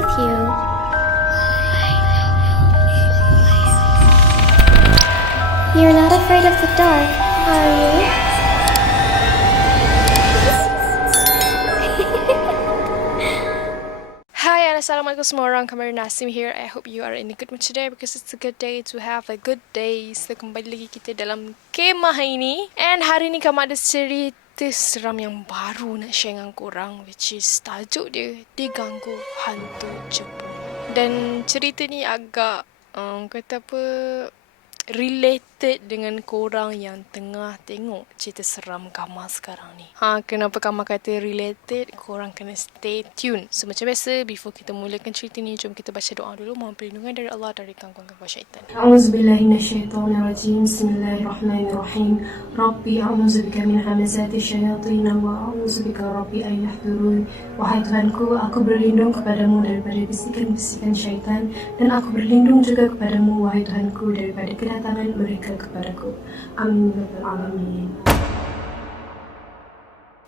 with you. You're not afraid of the dark, are you? Hi and Assalamualaikum semua orang, Kamar Nasim here. I hope you are in a good mood today because it's a good day to have a good day. So kembali lagi kita dalam kemah ini. And hari ni kami ada cerita seram yang baru nak share dengan korang, which is tajuk dia Diganggu Hantu Jepun. Dan cerita ni agak kata apa, related dengan korang yang tengah tengok cerita seram Kama sekarang ni. Kenapa Kama kata related? Korang kena stay tune. So macam biasa, before kita mulakan cerita ni, jom kita baca doa dulu. Mohon perlindungan dari Allah dari gangguan-gangguan syaitan. A'udzubillahi minasyaitonirrajim. Bismillahirrahmanirrahim. Rabbi a'udzubika min hamazati syayatin wa a'udzubika rabbi an yahdurun. Wahai Tuhanku, aku berlindung kepadamu daripada bisikan-bisikan syaitan, dan aku berlindung juga kepadamu, wahai Tuhanku, daripada kedatangan mereka kepadaku. Amin ya rabbal alamin.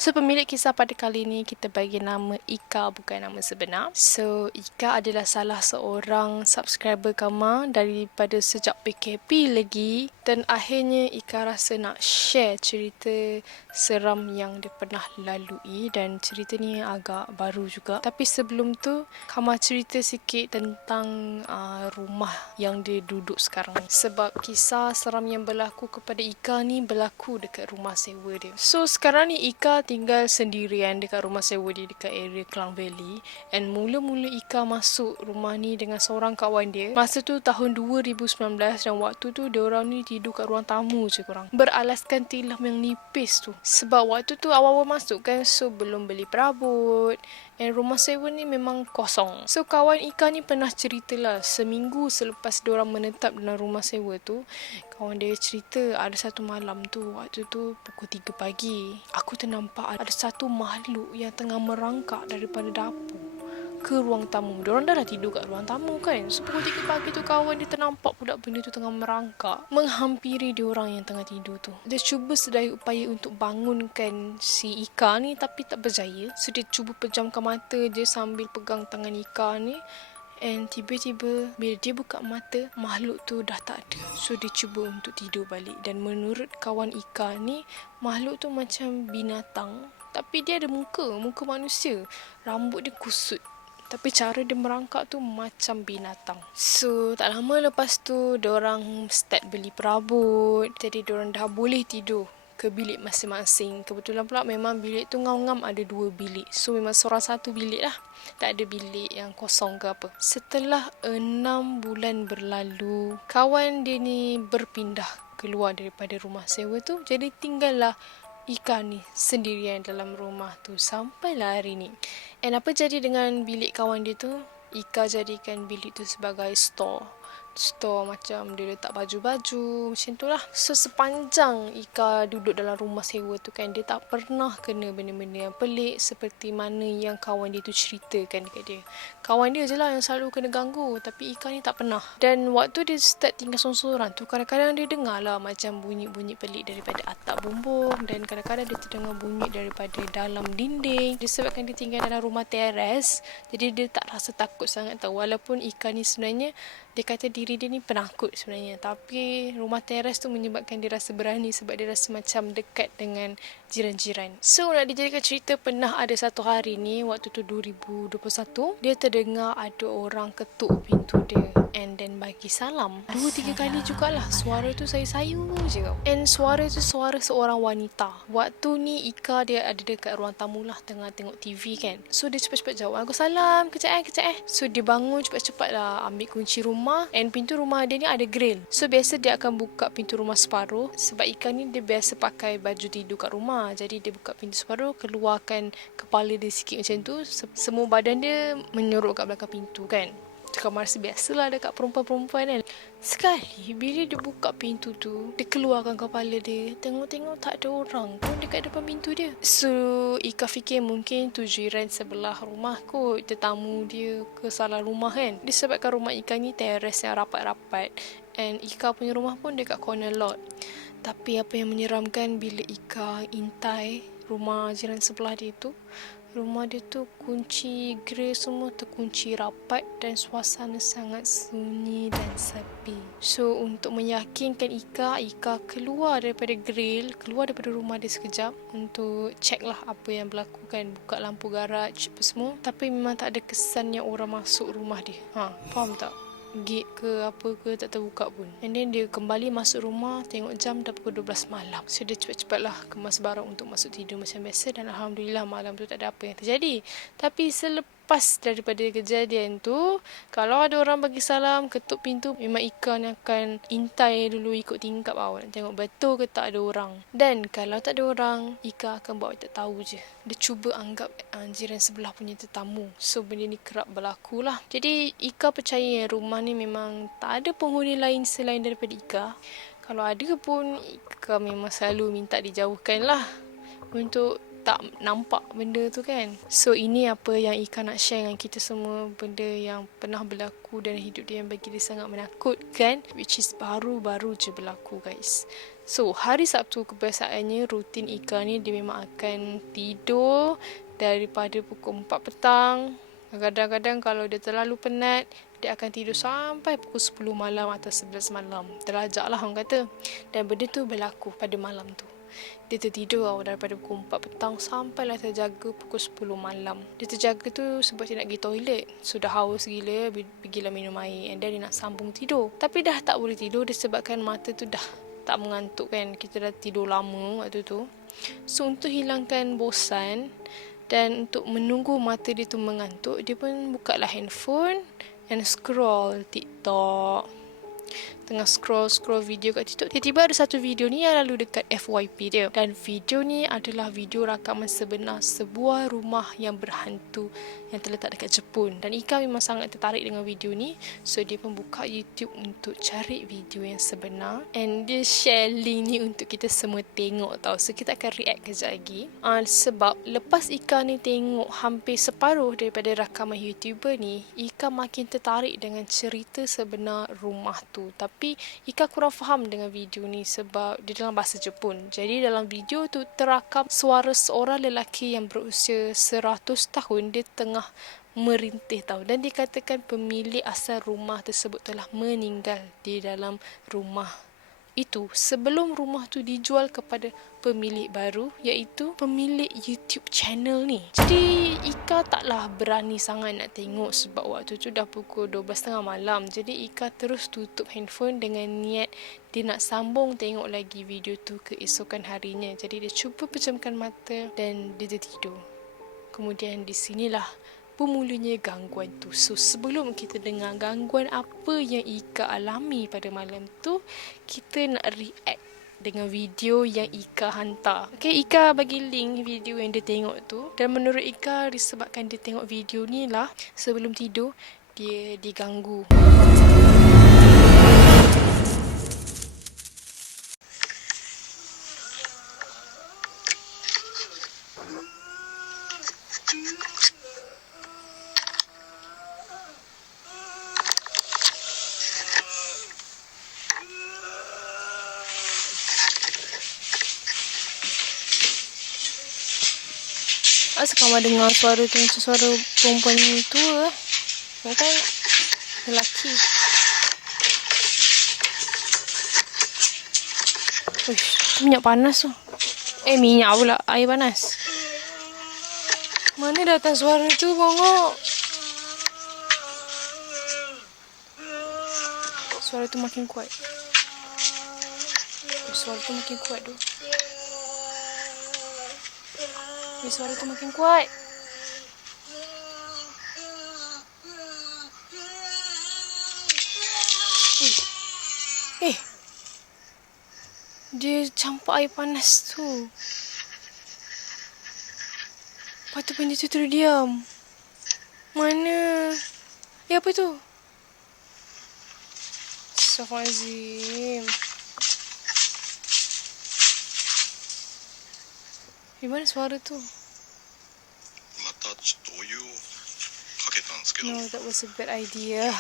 So, pemilik kisah pada kali ini kita bagi nama Ika, bukan nama sebenar. So, Ika adalah salah seorang subscriber Kama daripada sejak PKP lagi. Dan akhirnya Ika rasa nak share cerita seram yang dia pernah lalui. Dan cerita ni agak baru juga. Tapi sebelum tu, Kama cerita sikit tentang rumah yang dia duduk sekarang ni. Sebab kisah seram yang berlaku kepada Ika ni berlaku dekat rumah sewa dia. So, sekarang ni Ika tinggal sendirian dekat rumah sewa dia dekat area Klang Valley. And mula-mula Ika masuk rumah ni dengan seorang kawan dia. Masa tu tahun 2019 dan waktu tu diorang ni tidur kat ruang tamu je korang. Beralaskan tilam yang nipis tu. Sebab waktu tu awal-awal masuk kan, so belum beli perabot. And rumah sewa ni memang kosong. So kawan Ika ni pernah ceritalah, seminggu selepas diorang menetap dalam rumah sewa tu, kawan dia cerita ada satu malam tu, waktu tu pukul 3 pagi, aku ternampak ada satu makhluk yang tengah merangkak daripada dapur ke ruang tamu. Diorang dah tidur kat ruang tamu kan. So pukul 3 pagi tu kawan dia ternampak pula benda tu tengah merangkak menghampiri diorang yang tengah tidur tu. Dia cuba sedaya upaya untuk bangunkan si Ika ni tapi tak berjaya. So dia cuba pejamkan mata je sambil pegang tangan Ika ni. And tiba-tiba bila dia buka mata, makhluk tu dah tak ada. So dia cuba untuk tidur balik. Dan menurut kawan Ika ni, makhluk tu macam binatang, tapi dia ada muka manusia. Rambut dia kusut, tapi cara dia merangkak tu macam binatang. So, tak lama lepas tu, diorang start beli perabot. Jadi, diorang dah boleh tidur ke bilik masing-masing. Kebetulan pula memang bilik tu ngam-ngam ada 2 bilik. So, memang seorang satu bilik lah. Tak ada bilik yang kosong ke apa. Setelah 6 bulan berlalu, kawan dia ni berpindah keluar daripada rumah sewa tu. Jadi, tinggallah Ika ni sendirian dalam rumah tu sampailah hari ni. And apa jadi dengan bilik kawan dia tu? Ika jadikan bilik tu sebagai store macam dia letak baju-baju macam tu lah. So sepanjang Ika duduk dalam rumah sewa tu kan, dia tak pernah kena benda-benda yang pelik seperti mana yang kawan dia tu ceritakan dekat dia. Kawan dia je lah yang selalu kena ganggu, tapi Ika ni tak pernah. Dan waktu dia start tinggal sorang-sorang tu, kadang-kadang dia dengar lah macam bunyi-bunyi pelik daripada atap bumbung, dan kadang-kadang dia terdengar bunyi daripada dalam dinding. Disebabkan dia tinggal dalam rumah teres, jadi dia tak rasa takut sangat tau. Walaupun Ika ni sebenarnya, dia kata diri dia ni penakut sebenarnya, tapi rumah teres tu menyebabkan dia rasa berani sebab dia rasa macam dekat dengan jiran-jiran. So nak dijadikan cerita, pernah ada satu hari ni, waktu tu 2021, dia terdengar ada orang ketuk pintu dia and then bagi salam 2-3 kali jugalah. Suara tu sayu-sayu je tau. And suara tu suara seorang wanita. Waktu ni Ika dia ada dekat ruang tamu lah, tengah tengok TV kan. So dia cepat-cepat jawab, aku salam, kejap eh. So dia bangun cepat-cepat lah, ambil kunci rumah. And pintu rumah dia ni ada grill. So biasa dia akan buka pintu rumah separuh. Sebab Ika ni dia biasa pakai baju tidur kat rumah, jadi dia buka pintu separuh, keluarkan kepala dia sikit macam tu. Semua badan dia menyorok kat belakang pintu kan. Kamar biasalah dekat perempuan-perempuan kan. Sekali bila dia buka pintu tu, dia keluarkan kepala dia, tengok-tengok tak ada orang pun dekat depan pintu dia. So Ika fikir mungkin tu jiran sebelah rumah kot, tetamu dia ke salah rumah kan. Disebabkan rumah Ika ni teres yang rapat-rapat, and Ika punya rumah pun dekat corner lot. Tapi apa yang menyeramkan bila Ika intai rumah jiran sebelah dia tu, Rumah dia tu kunci grill semua terkunci rapat dan suasana sangat sunyi dan sepi. So untuk meyakinkan Ika keluar daripada grill, keluar daripada rumah dia sekejap untuk check lah apa yang berlaku kan, buka lampu garaj apa semua. Tapi memang tak ada kesannya orang masuk rumah dia. Faham tak? Gate ke apa ke tak terbuka pun. And then dia kembali masuk rumah, tengok jam dah pukul 12 malam. So dia cepat-cepatlah kemas barang untuk masuk tidur macam biasa. Dan Alhamdulillah malam tu tak ada apa yang terjadi. Tapi selepas daripada kejadian tu, kalau ada orang bagi salam, ketuk pintu, memang Ika ni akan intai dulu ikut tingkap nak tengok betul ke tak ada orang. Dan kalau tak ada orang, Ika akan buat tak tahu je. Dia cuba anggap jiran sebelah punya tetamu. So benda ni kerap berlaku lah. Jadi Ika percaya rumah ni memang tak ada penghuni lain selain daripada Ika. Kalau ada pun, Ika memang selalu minta dijauhkan lah untuk tak nampak benda tu kan. So ini apa yang Ika nak share dengan kita semua, benda yang pernah berlaku dalam hidup dia yang bagi dia sangat menakutkan, which is baru-baru je berlaku guys. So hari Sabtu kebiasaannya rutin Ika ni dia memang akan tidur daripada pukul 4 petang. Kadang-kadang kalau dia terlalu penat, dia akan tidur sampai pukul 10 malam atau 11 malam. Terlajak lah orang kata. Dan benda tu berlaku pada malam tu. Dia tertidur daripada pukul 4 petang sampailah terjaga pukul 10 malam. Dia terjaga tu sebab dia nak pergi toilet. Sudah haus gila, pergilah minum air. And then dia nak sambung tidur. Tapi dah tak boleh tidur disebabkan mata tu dah tak mengantuk kan. Kita dah tidur lama waktu tu. So untuk hilangkan bosan dan untuk menunggu mata dia tu mengantuk, dia pun buka lah handphone and scroll TikTok. Tengah scroll video kat TikTok, tiba-tiba ada satu video ni yang lalu dekat FYP dia. Dan video ni adalah video rakaman sebenar sebuah rumah yang berhantu yang terletak dekat Jepun. Dan Ika memang sangat tertarik dengan video ni. So dia pun buka YouTube untuk cari video yang sebenar. And dia share link ni untuk kita semua tengok tau. So kita akan react kejap lagi. Sebab lepas Ika ni tengok hampir separuh daripada rakaman YouTuber ni, Ika makin tertarik dengan cerita sebenar rumah tu. Tapi Ika kurang faham dengan video ni sebab dia dalam bahasa Jepun. Jadi dalam video tu terakam suara seorang lelaki yang berusia 100 tahun. Dia tengah merintih tau. Dan dikatakan pemilik asal rumah tersebut telah meninggal di dalam rumah itu sebelum rumah tu dijual kepada pemilik baru, iaitu pemilik YouTube channel ni. Jadi Ika taklah berani sangat nak tengok sebab waktu tu dah pukul 12.30 malam. Jadi Ika terus tutup handphone dengan niat dia nak sambung tengok lagi video tu keesokan harinya. Jadi dia cuba pejamkan mata dan dia tertidur. Kemudian di sinilah bermulanya gangguan tu. So sebelum kita dengar gangguan apa yang Ika alami pada malam tu, kita nak react dengan video yang Ika hantar. Okay, Ika bagi link video yang dia tengok tu. Dan menurut Ika, disebabkan dia tengok video ni lah, sebelum tidur dia diganggu. Asal kamu dengar suara tu macam suara perempuan tua lah. Ini kan lelaki. Uish, minyak panas tu. Minyak pula, air panas. Mana datang suara tu, bongok? Suara tu makin kuat. Suara tu makin kuat tu. Suara tu makin kuat. Dia campak air panas tu. Lepas tu benda tu terdiam. Mana? Apa tu? Astaghfirullahaladzim. Di mana suara tu? No, that was a bad idea.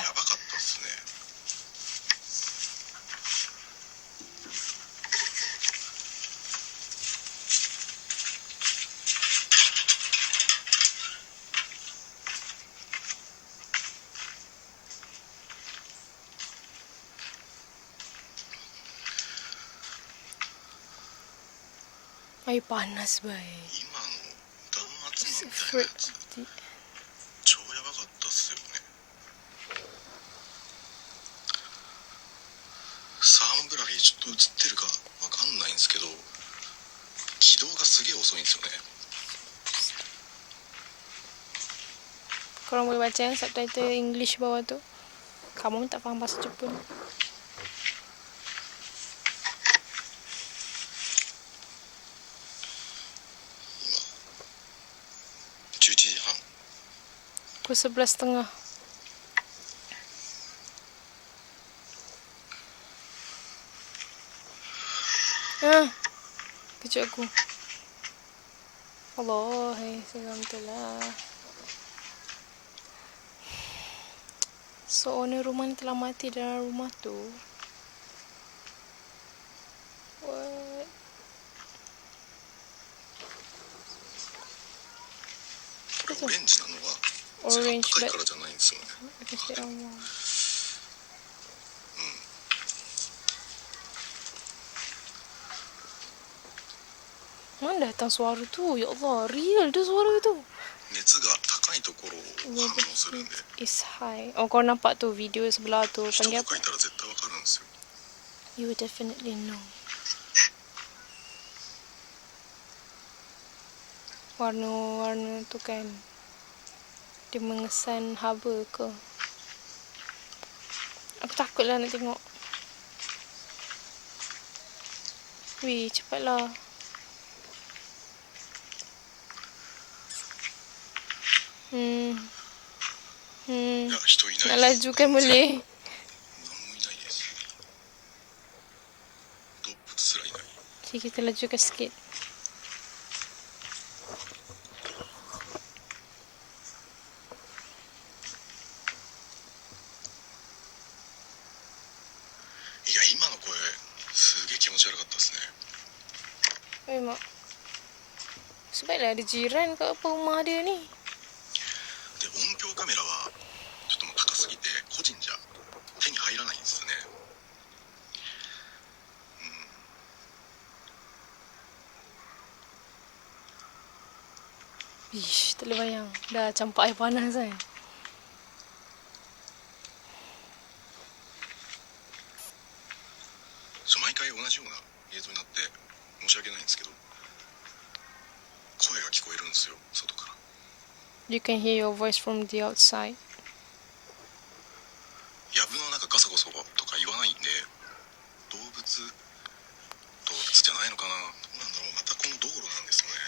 Air panas, baik. 今の弾圧魔みたいな Fruit やつ tea. 超やばかったっすよね。サーモグラフィーちょっと映ってるかわかんないんですけど、起動がすげえ遅いんですよね。 Korang boleh baca yang subtitle English bawah tu. Kamu tak faham bahasa Jepun. 11時半。 Pukul 11.30. Kejut aku. Allah, seram tu lah. So, owner rumah ni telah mati dalam rumah tu. What? これオレンジなのは Orange 高い but からじゃないんですよね。 because they are warm. Mana datang suara tu? Ya Allah, real tu suara tu. 熱が高いところを反応するんで、 Is high. Oh, kau nampak tu video sebelah tu. 人 Panggil とか apa? いたら絶対わかるんですよ。 You will definitely know. Warna-warna tu kan, dia mengesan haba ke? Aku takut lah nak tengok. Weh, cepatlah. Hmm. いや、人い Nak ない。 laju kan boleh? 何もいないです。動物すらいない。 Okay, kita lajukan sikit. いや、今の声すげえ気持ち悪かったですね。 Mak. Sebaiklah ada jiran kat apa rumah dia ni. で、音響カメラはちょっともう高すぎて個人じゃ手に入らないんですね。 Ish, tak boleh bayang. Dah campak air panas kan. So 毎回同じような映像になって申し訳ないんですけど、声が聞こえるんですよ、外から。 You can hear your voice from the outside. 藪の中ガサゴソとか言わないんで、動物じゃないのかな。どうなんだろう。またこの道路なんですよね。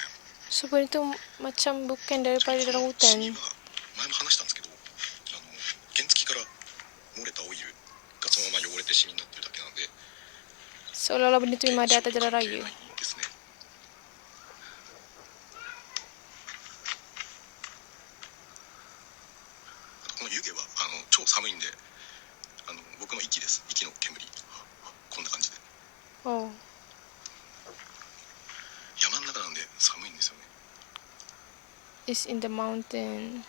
So, benda tu macam bukan daripada dalam シミ hutan. は前も話したんですけど、原付から漏れたオイルがそのまま汚れてシミになってるだけなんで、 Seolah-olah benda tu memang ada atas jalan 関係 raya. ないんですね。あとこの湯気は超寒いんで、僕の息です。息の煙。こんな感じで。 Oh. 山の中なんで寒いんですよね。 It's in the mountain.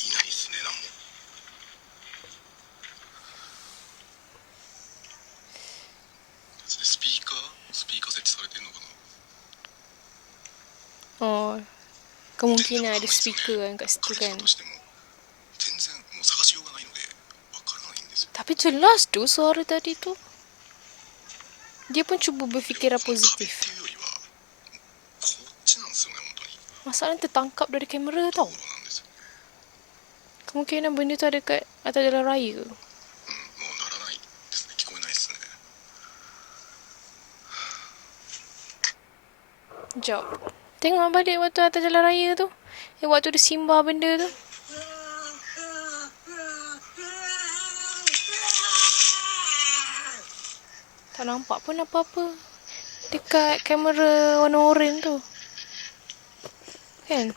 いないっすね、なんも。スピーカー設置されてるのかな。 Oh. Kemungkinan ada speaker kan kat situ 彼氏 kan. だとしても全然もう探しようがないのでわからないんですよ。 Tapi jelas tu suara tadi tu. Dia pun cuba berfikiran その壁っ positif. ていうよりはこっちなんですよね、本当に。 Masalah tertangkap dari kamera tau. 道路なんですよね。 Kemungkinan benda tu ada kat atas jalan raya. もうならないですね。聞こえないですね。 Sekejap. Tengok balik waktu atas jalan raya tu. Waktu dia simbah benda tu. Tak nampak pun apa-apa dekat kamera warna oren tu. Kan?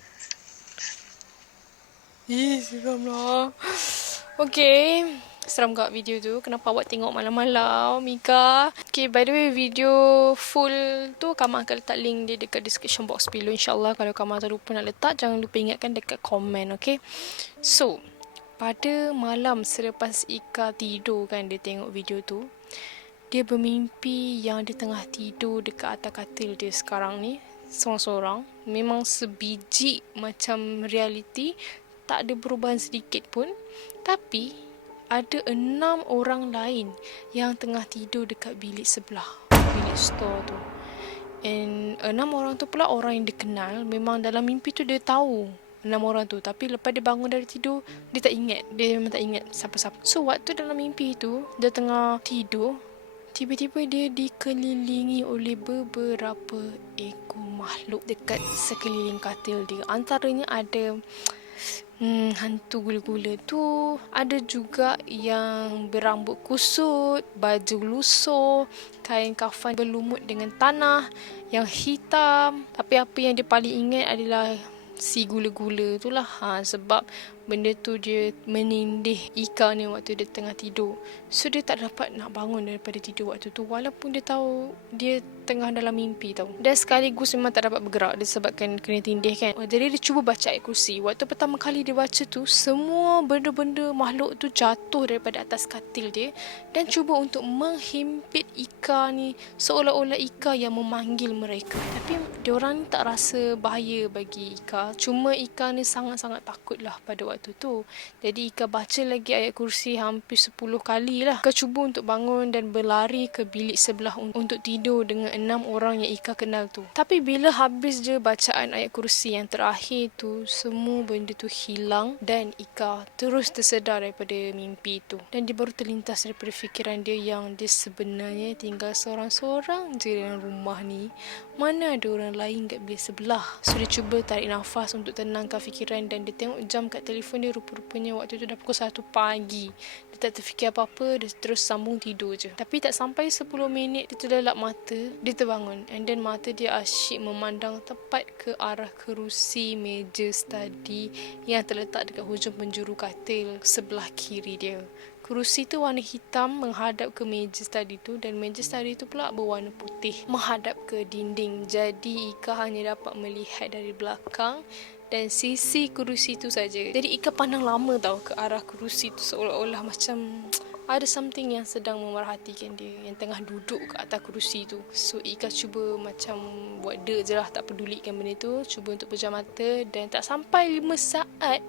Ih, seram lah. Okay. Seram kat video tu. Kenapa awak tengok malam-malam, Mika? Okay, by the way, video full tu Kama akan letak link dia dekat description box below. InsyaAllah kalau Kama terlupa nak letak, jangan lupa ingatkan dekat komen, okay? So, pada malam selepas Ika tidur kan, dia tengok video tu, dia bermimpi yang dia tengah tidur dekat atas katil dia sekarang ni, seorang-seorang. Memang sebiji macam reality, tak ada perubahan sedikit pun. Tapi ada 6 orang lain yang tengah tidur dekat bilik sebelah, bilik store tu. And 6 orang tu pula orang yang dia kenal. Memang dalam mimpi tu dia tahu 6 orang tu, tapi lepas dia bangun dari tidur, dia tak ingat. Dia memang tak ingat siapa-siapa. So waktu dalam mimpi tu, dia tengah tidur, tiba-tiba dia dikelilingi oleh beberapa ekor makhluk dekat sekeliling katil dia. Antaranya ada hantu gula-gula tu, ada juga yang berambut kusut, baju lusuh, kain kafan berlumut dengan tanah yang hitam. Tapi apa yang dia paling ingat adalah si gula-gula tu lah. Sebab benda tu dia menindih Ika ni waktu dia tengah tidur. So dia tak dapat nak bangun daripada tidur waktu tu, walaupun dia tahu dia tengah dalam mimpi tau. Dan sekaligus memang tak dapat bergerak disebabkan kena tindih kan. Jadi dia cuba baca ayat kursi. Waktu pertama kali dia baca tu, semua benda-benda makhluk tu jatuh daripada atas katil dia dan cuba untuk menghimpit Ika ni, seolah-olah Ika yang memanggil mereka. Tapi diorang ni tak rasa bahaya bagi Ika. Cuma Ika ni sangat-sangat takut lah pada waktu tu. Jadi Ika baca lagi ayat kursi hampir 10 kali lah. Ika cuba untuk bangun dan berlari ke bilik sebelah untuk tidur dengan 6 orang yang Ika kenal tu. Tapi bila habis je bacaan ayat kursi yang terakhir tu, semua benda tu hilang dan Ika terus tersedar daripada mimpi tu. Dan dia baru terlintas daripada fikiran dia yang dia sebenarnya tinggal seorang-seorang je dalam rumah ni. Mana ada orang lain kat bilik sebelah. So dia cuba tarik nafas untuk tenangkan fikiran dan dia tengok jam kat telefon dia, rupa-rupanya waktu tu dah pukul 1 pagi. Dia tak terfikir apa-apa, dia terus sambung tidur je. Tapi tak sampai 10 minit dia terlelap mata, dia terbangun. And then mata dia asyik memandang tepat ke arah kerusi meja study yang terletak dekat hujung penjuru katil sebelah kiri dia. Kerusi tu warna hitam menghadap ke meja study tu dan meja study tu pula berwarna putih menghadap ke dinding. Jadi Ika hanya dapat melihat dari belakang dan sisi kerusi tu saja. Jadi Ika pandang lama tau ke arah kerusi tu, seolah-olah macam ada something yang sedang memerhatikan dia, yang tengah duduk ke atas kerusi tu. So Ika cuba macam buat je lah, tak pedulikan benda tu. Cuba untuk pejam mata dan tak sampai 5 saat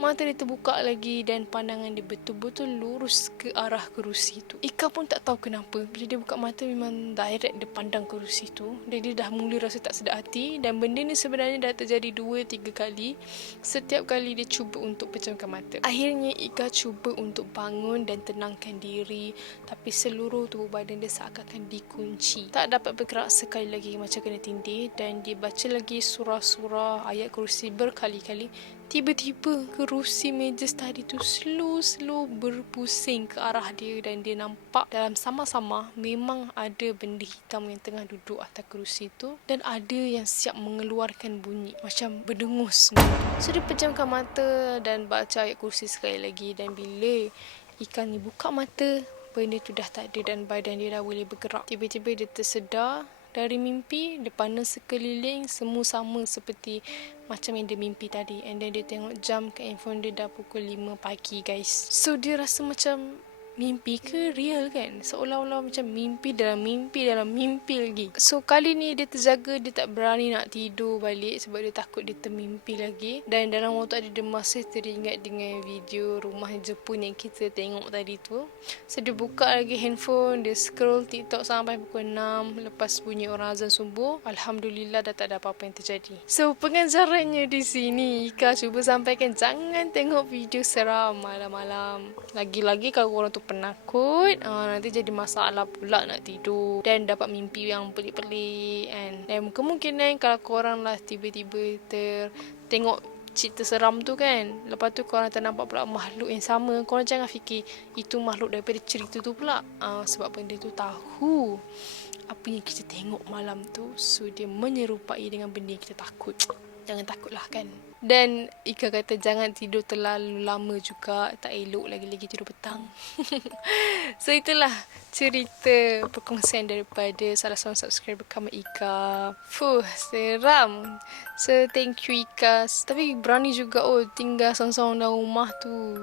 mata dia terbuka lagi dan pandangan dia betul-betul lurus ke arah kerusi tu. Ika pun tak tahu kenapa, bila dia buka mata memang direct dia pandang kerusi tu dan dia dah mula rasa tak sedar hati. Dan benda ni sebenarnya dah terjadi 2-3 kali setiap kali dia cuba untuk pejamkan mata. Akhirnya Ika cuba untuk bangun dan tenangkan diri, tapi seluruh tubuh badan dia seakan dikunci. Tak dapat bergerak sekali lagi, macam kena tindih. Dan dia baca lagi surah-surah ayat kursi berkali-kali. Tiba-tiba kerusi meja study tu slow berpusing ke arah dia dan dia nampak dalam sama-sama memang ada benda hitam yang tengah duduk atas kerusi tu dan ada yang siap mengeluarkan bunyi macam berdengus. So dia pejamkan mata dan baca ayat kursi sekali lagi, dan bila Ika ni buka mata, benda tu dah tak ada dan badan dia dah boleh bergerak. Tiba-tiba dia tersedar dari mimpi. Dia pandang sekeliling, semua sama seperti macam yang dia mimpi tadi. And then dia tengok jam kat handphone dia, dah pukul 5 pagi guys. So dia rasa macam mimpi ke real kan, seolah-olah macam mimpi dalam mimpi lagi. So kali ni dia terjaga, dia tak berani nak tidur balik sebab dia takut dia termimpi lagi. Dan dalam waktu dia masih teringat dengan video rumah Jepun yang kita tengok tadi tu. So dia buka lagi handphone, dia scroll TikTok sampai pukul 6. Lepas bunyi orang azan subuh, Alhamdulillah dah tak ada apa-apa yang terjadi. So pengajarannya di sini, Ika cuba sampaikan jangan tengok video seram malam-malam. Lagi-lagi kalau korang tu penakut, nanti jadi masalah pula nak tidur dan dapat mimpi yang pelik-pelik kan. Dan kemungkinan kalau korang lah tiba-tiba tengok cerita seram tu kan, lepas tu korang ternampak pula makhluk yang sama, korang jangan fikir itu makhluk daripada cerita tu pula. Sebab benda tu tahu apa yang kita tengok malam tu, so dia menyerupai dengan benda yang kita takut. Jangan takutlah kan. Dan Ika kata jangan tidur terlalu lama juga, tak elok lagi-lagi tidur petang. So itulah cerita perkongsian daripada salah seorang subscriber kami Ika. Seram. So thank you Ika. Tapi berani juga tinggal seorang-seorang dalam rumah tu.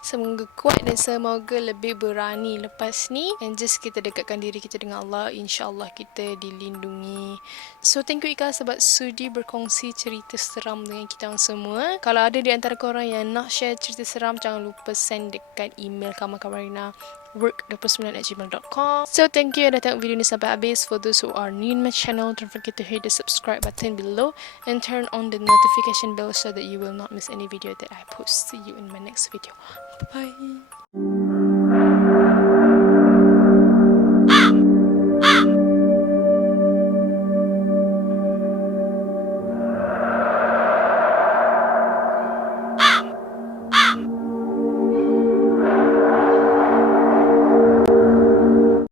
Semoga kuat dan semoga lebih berani lepas ni. And just kita dekatkan diri kita dengan Allah, InsyaAllah kita dilindungi. So thank you Ika sebab sudi berkongsi cerita seram dengan kita semua. Kalau ada di antara korang yang nak share cerita seram, jangan lupa send dekat email work29@gmail.com. So thank you dah tengok video ni sampai habis. For those who are new in my channel, don't forget to hit the subscribe button below and turn on the notification bell so that you will not miss any video that I post. See you in my next video. Bye bye.